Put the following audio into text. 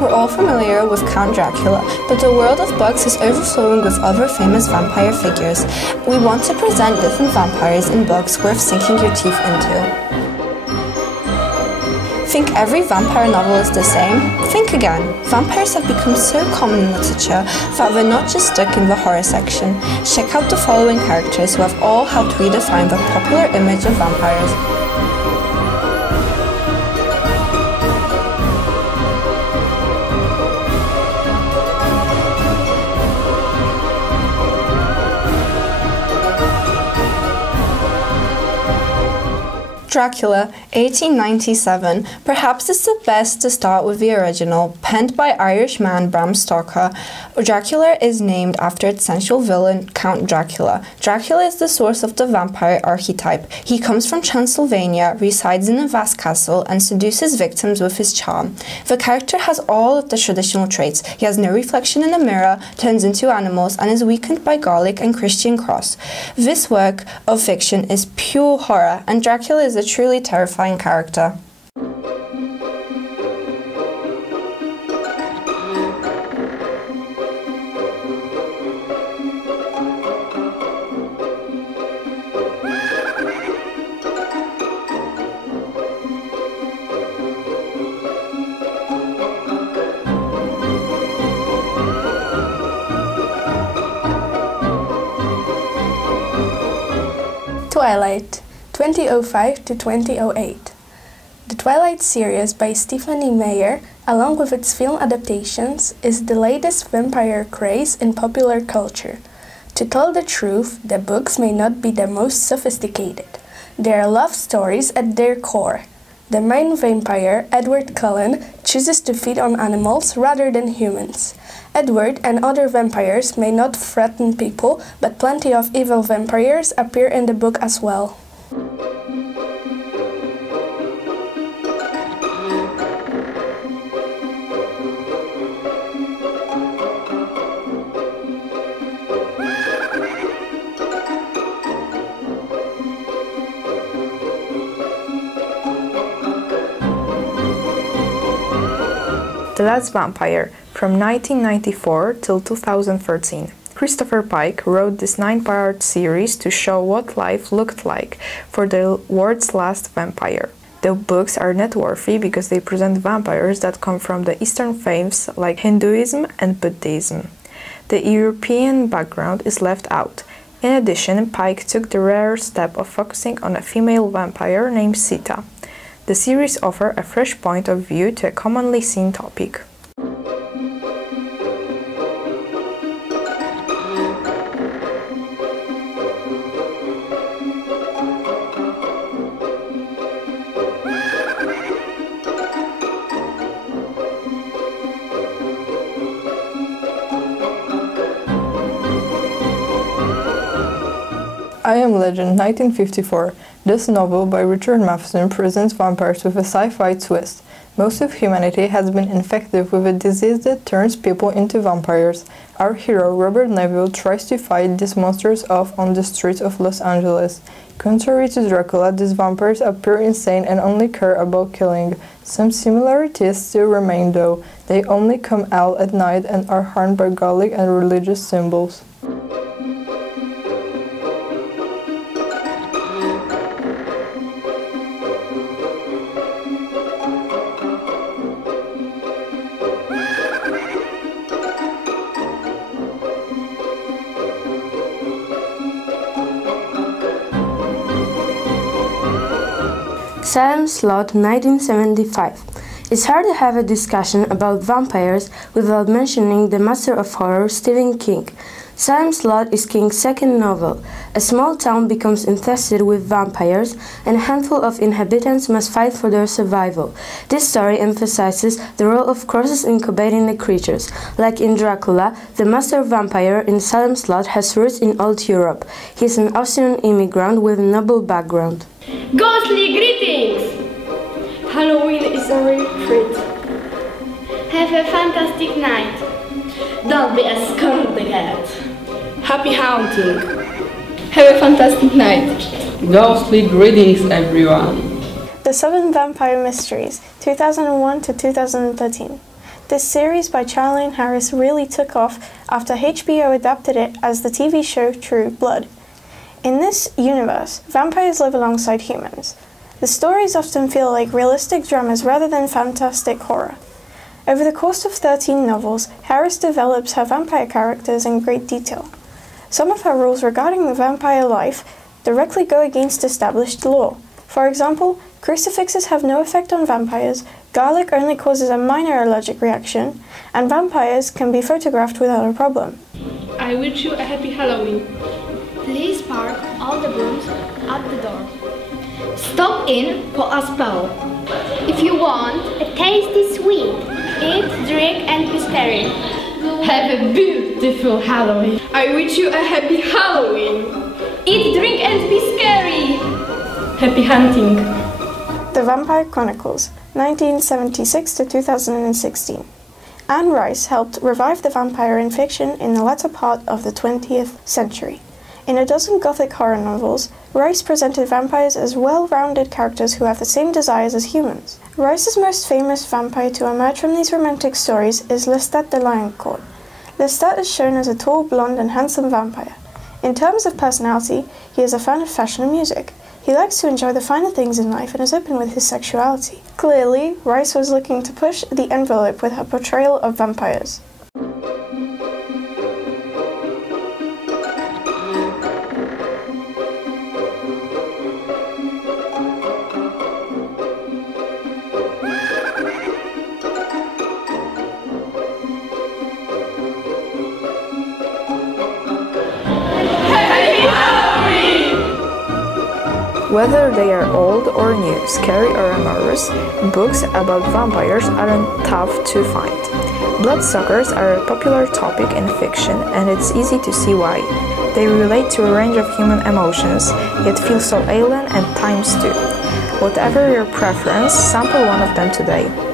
We're all familiar with Count Dracula, but the world of books is overflowing with other famous vampire figures. We want to present different vampires in books worth sinking your teeth into. Think every vampire novel is the same? Think again. Vampires have become so common in literature that they're not just stuck in the horror section. Check out the following characters who have all helped redefine the popular image of vampires. Dracula, 1897. Perhaps it's the best to start with the original, penned by Irishman Bram Stoker. Dracula is named after its central villain, Count Dracula. Dracula is the source of the vampire archetype. He comes from Transylvania, resides in a vast castle, and seduces victims with his charm. The character has all of the traditional traits. He has no reflection in the mirror, turns into animals, and is weakened by garlic and Christian cross. This work of fiction is pure horror, and Dracula is a truly terrifying character. Twilight, 2005 to 2008. The Twilight series by Stephenie Meyer, along with its film adaptations, is the latest vampire craze in popular culture. To tell the truth, the books may not be the most sophisticated. They are love stories at their core. The main vampire, Edward Cullen, chooses to feed on animals rather than humans. Edward and other vampires may not threaten people, but plenty of evil vampires appear in the book as well. The Last Vampire, from 1994 till 2013. Christopher Pike wrote this 9-part series to show what life looked like for the world's last vampire. The books are noteworthy because they present vampires that come from the Eastern faiths like Hinduism and Buddhism. The European background is left out. In addition, Pike took the rare step of focusing on a female vampire named Sita. The series offers a fresh point of view to a commonly seen topic. I Am Legend, 1954. This novel by Richard Matheson presents vampires with a sci-fi twist. Most of humanity has been infected with a disease that turns people into vampires. Our hero, Robert Neville, tries to fight these monsters off on the streets of Los Angeles. Contrary to Dracula, these vampires appear insane and only care about killing. Some similarities still remain though. They only come out at night and are harmed by garlic and religious symbols. Salem Slot, 1975. It's hard to have a discussion about vampires without mentioning the master of horror, Stephen King. Salem's Lot is King's second novel. A small town becomes infested with vampires, and a handful of inhabitants must fight for their survival. This story emphasizes the role of crosses incubating the creatures. Like in Dracula, the master vampire in Salem's Lot has roots in old Europe. He is an Austrian immigrant with a noble background. Ghostly greetings! Halloween is a real treat. Have a fantastic night. Don't be a scumbag. Happy hunting. Have a fantastic night. Ghostly greetings, everyone. The Seven Vampire Mysteries, 2001 to 2013. This series by Charlaine Harris really took off after HBO adapted it as the TV show True Blood. In this universe, vampires live alongside humans. The stories often feel like realistic dramas rather than fantastic horror. Over the course of 13 novels, Harris develops her vampire characters in great detail. Some of her rules regarding the vampire life directly go against established law. For example, crucifixes have no effect on vampires, garlic only causes a minor allergic reaction, and vampires can be photographed without a problem. I wish you a happy Halloween. Please park all the brooms at the door. Stop in for a spell. If you want a tasty sweet, eat, drink and be scary. Have a beautiful Halloween. I wish you a happy Halloween. Eat, drink and be scary. Happy hunting. The Vampire Chronicles, 1976 to 2016. Anne Rice helped revive the vampire in fiction in the latter part of the 20th century. In a dozen Gothic horror novels, Rice presented vampires as well-rounded characters who have the same desires as humans. Rice's most famous vampire to emerge from these romantic stories is Lestat de Lioncourt. Lestat is shown as a tall, blonde and handsome vampire. In terms of personality, he is a fan of fashion and music. He likes to enjoy the finer things in life and is open with his sexuality. Clearly, Rice was looking to push the envelope with her portrayal of vampires. Whether they are old or new, scary or humorous, books about vampires aren't tough to find. Bloodsuckers are a popular topic in fiction, and it's easy to see why. They relate to a range of human emotions, yet feel so alien at times too. Whatever your preference, sample one of them today.